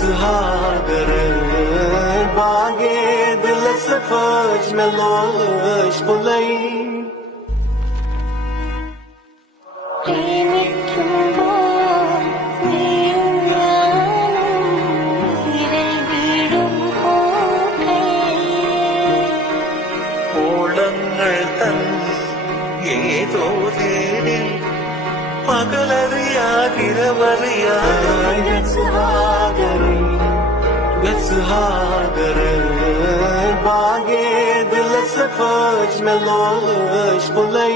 സുഹാഗര ബാഗേ ദിൽ സഫാജ് മെലോഷ് പുലൈ ഓളങ്ങൾ തൻ ഏതോ തേരിൽ പകലറിയാതിരവറിയാതെ സുഹാഗര ബാഗേ ദിൽ സഫാജ് മെലോഷ് പുലൈ